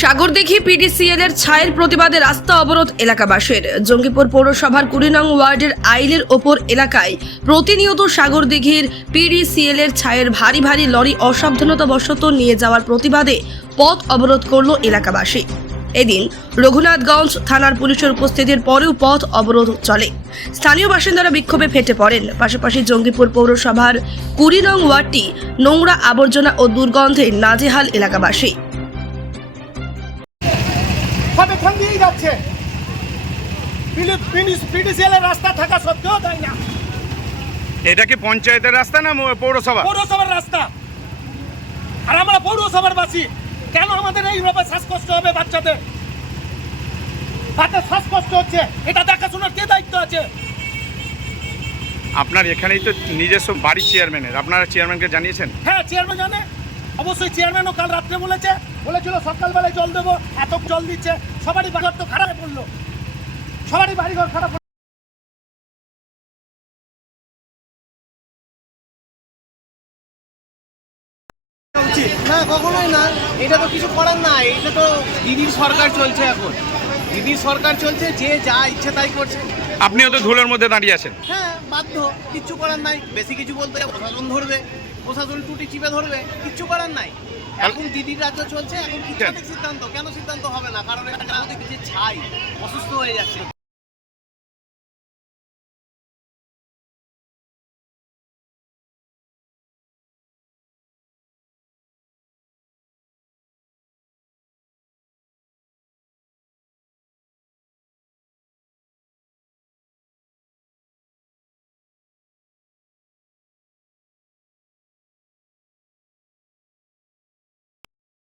Sagardighi PdCl এর ছায়ের প্রতিবাদে রাস্তা অবরোধ এলাকাবাসীর। জঙ্গিপুর পৌরসভার কুড়ি নং ওয়ার্ডের আইলের ওপর এলাকায় প্রতিনিয়ত সাগরদিঘির পিডিসিএল এর ছায়ের ভারী ভারী লরি অসাবধানতাবশত নিয়ে যাওয়ার প্রতিবাদে পথ অবরোধ করল এলাকাবাসী। এদিন রঘুনাথগঞ্জ থানার পুলিশের উপস্থিতির পরেও পথ অবরোধ চলে। স্থানীয় বাসিন্দারা বিক্ষোভে ফেটে পড়েন। পাশাপাশি জঙ্গিপুর পৌরসভার কুড়ি নং ওয়ার্ডটি নোংরা আবর্জনা ও দুর্গন্ধে নাজেহাল এলাকাবাসী। যাচ্ছে। রাস্তা থাকা সত্ত্বেও তাই না। এটা কি পঞ্চায়েতের রাস্তা না পৌরসভা পৌরসভার? রাস্তা। আর আমরা পৌরসভার বাসী কেন আমাদের এইভাবে শ্বাসকষ্ট হবে বাচ্চাদের? তাদের শ্বাসকষ্ট হচ্ছে। এটা দেখাশোনার কে দায়িত্ব আছে? আপনার এখানেই তো নিজস্ব বাড়ি চেয়ারম্যানের। আপনারা চেয়ারম্যানকে জানিয়েছেন? হ্যাঁ চেয়ারম্যান জানে। অবশ্যই চেয়ারম্যানও কাল রাত্রে বলেছে। বলেছিল সকালবেলায় জল দেবো এত জল দিচ্ছে। সবারই বাড়িঘর তো খারাপ পড়ল। সবারই বাড়িঘর খারাপ না কখনোই না। এটা তো কিছু করার নাই। এটা তো দিদির সরকার চলছে এখন। দিদির সরকার চলছে যে যা ইচ্ছে তাই করছে। আপনিও তো ধুলোর মধ্যে দাঁড়িয়ে আছেন। হ্যাঁ বাধ্য কিচ্ছু করার নাই। বেশি কিছু বলতে প্রশাসন ধরবে প্রশাসন টুটি চিপে ধরবে কিচ্ছু করার নাই। এখন দিদির রাজ্য চলছে এখন সিদ্ধান্ত কেন সিদ্ধান্ত হবে না? কারণ এটা আমাদের কিছু ছাই অসুস্থ হয়ে যাচ্ছে।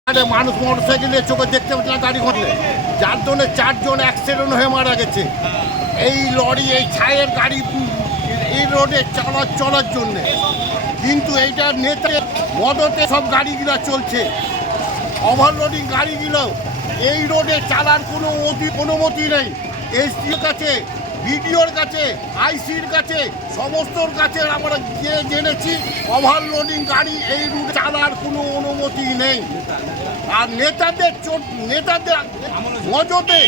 মানুষ মোটরসাইকেলে চোখে দেখতে পাচ্ছে না গাড়ি ঘটলে। যার জন্য চারজন অ্যাক্সিডেন্ট হয়ে মারা গেছে। এই লরি, এই ছায়ের গাড়ি, এই রোডে চলার চলার জন্যে। কিন্তু এইটা নেতা মদতে সব গাড়িগুলো চলছে। ওভারলোডিং গাড়িগুলো। এই রোডে চালার কোনো অনুমতি নেই। এসডিওর কাছে বিডিওর কাছে, আইসির কাছে, সমস্তর কাছে আমরা গিয়ে জেনেছি ওভারলোডিং গাড়ি এই রুটে চালার কোনো অনুমতি নেই। আর নেতাদের চোট, নেতাদের মজতে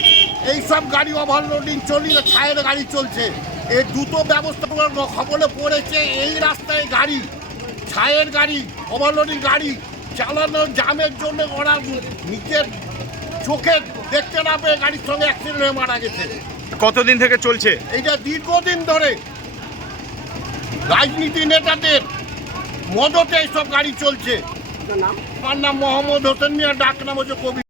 এই সব গাড়ি ওভারলোডিং চলিয়ে ছায়ের গাড়ি চলছে। এই দ্রুত ব্যবস্থা করার খবরে পড়েছে, এই রাস্তায় গাড়ি, ছায়ের গাড়ি ওভারলোডিং গাড়ি চালানোর জামের জন্য ওরা নিজের চোখে দেখতে না পেয়ে গাড়ির সঙ্গে অ্যাক্সিডেন্ট হয়ে মারা গেছে। কতদিন থেকে চলছে? এটা দীর্ঘদিন ধরে রাজনীতি নেতাদের মদতে এইসব গাড়ি চলছে। আমার নাম মোহাম্মদ হোসেন মিয়া ডাক নাম হচ্ছে কবি